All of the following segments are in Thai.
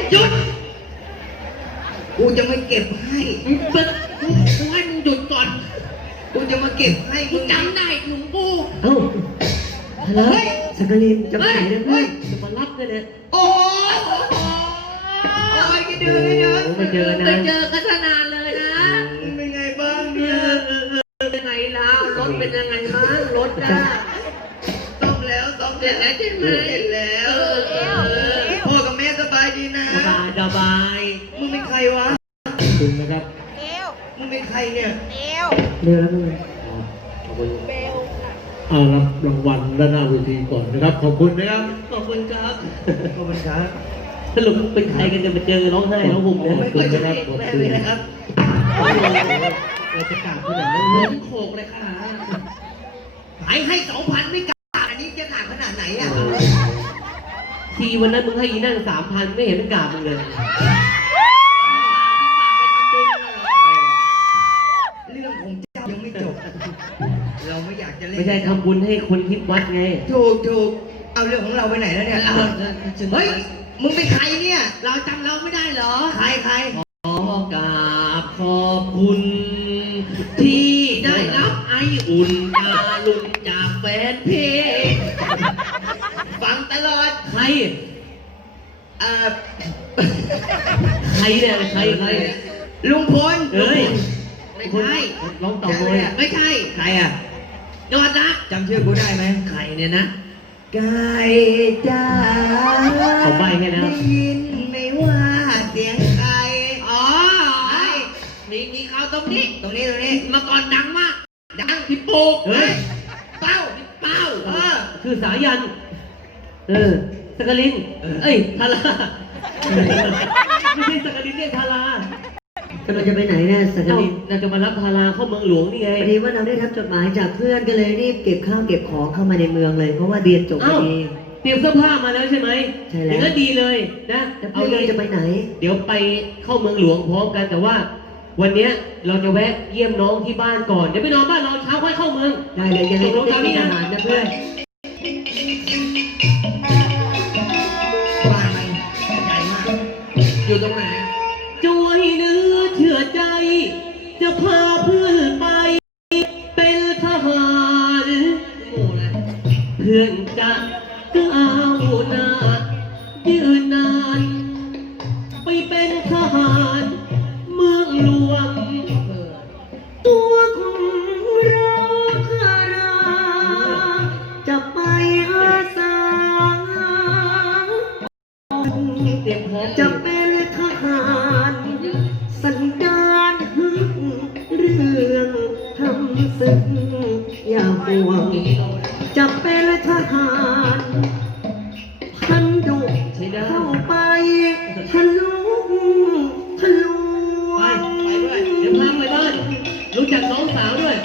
หยุดกูจะไม่เก็บให้กูให้มึงหยุดก่อนกูจะมาเก็บให้กูจำได้หนุ่มกูเอ้าฮัลโหลสักกลินจะไปไหนเนี่ยเพื่อนจะมารับเลยเนี่ยโอ้ยกี่เดือนเลยนะไปเจอนะไปเจอกันนานเลยนะเป็นไงบ้างเนี่ยเป็นไงแล้วรถเป็นยังไงบ้างรถจ้าต้องแล้วต้องเสร็จแล้วใช่ไหมเสร็จแล้วพ่อกับแม่สบายดีนะสบายมึงเป็นใครวะคุณนะครับมึงเป็นใครเนี่ยเร็วแล้วมึงขอบคุณรับรางวัลด้านหน้าเวทีก่อนนะครับขอบคุณนะครับขอบคุณครับขอบคุณครับสรุปเป็นใครกันจะมาเจอร้องไห้ร้องห่มเนี่ยไม่เคยนะครับขอบคุณนะครับเราจะกราบที่ไหนล้มโขกเลยค่ะให้ 2,000 ไม่กล้าอันนี้จะหนักขนาดไหนอ่ะทีวันนั้นมึงให้อีนั่ง 3,000ไม่เห็นเป็นกราบมึงเลยเรื่องของเจ้ายังไม่จบเราไม่อยากจะเล่นไม่ใช่ทำบุญให้คนทิพย์วัดไงถูกเอาเรื่องของเราไปไหนแล้วเนี่ยเฮ้ยมึงเป็นใครเนี่ยเราจำเราไม่ได้เหรอใครขอกราบขอบคุณที่ได้รับไออุ่นลุงจากแฟนเพลงฟังตลอดใครใครเนี่ยใครลุงพลเอ้ยไม่ใช่ร้องต่อเลยไม่ใช่ใครอ่ะยอดรักจำชื่อกูได้ไหมใครเนี่ยนะไก่จ้าเขาใบแค่นั้นได้ยินไม่ว่าเสียงใครนี่เขาตรงนี้มาก่อนดังมากดังพี่ปูเฮ้ยเป้าคือสายันสกลินเอ้ยทาราไม่ใช่สกลินเรียกทาราเราจะไปไหนเนี่ยสกลินเราจะมารับทาราเข้าเมืองหลวงนี่ไงพอดีว่าเราได้รับจดหมายจากเพื่อนก็เลยรีบเก็บข้าวเก็บของเข้ามาในเมืองเลยเพราะว่าเรียนจบพอดีเตรียมเสื้อผ้ามาแล้วใช่ไหมใช่แล้วอย่างนั้นดีเลยนะเอาเลยจะไปไหนเดี๋ยวไปเข้าเมืองหลวงพร้อมกันแต่ว่าวันนี้เราจะแวะเยี่ยมน้องที่บ้านก่อนเดี๋ยวไปนอนบ้านเราเช้าค่อยเข้าเมืองได้เลยยังไงต้องมีอาหารนะเพื่อนบ้านมันใหญ่มากอยู่ตรงไหนจวยเนื้อเชื่อใจจะพาเพื่อนไปเป็นทหารเพื่อนจะก้าวหน้ายืนนานไปเป็นทหารเมืองหลวงตัวของเราจะไปอาสาจะเป็นทหารสันดานฮึกเรื่องทำศึกอย่าห่วงจะเป็นทหารพันดุเข้าไปทะลุไปด้วยเดี๋ยวพาไปบ้านรู้จักน้องสาวด้วย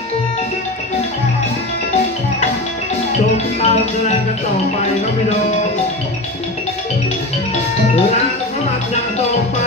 ชมตามแสดงกันต่อไปครับพี่น้องและสำหรับอย่างต่อไป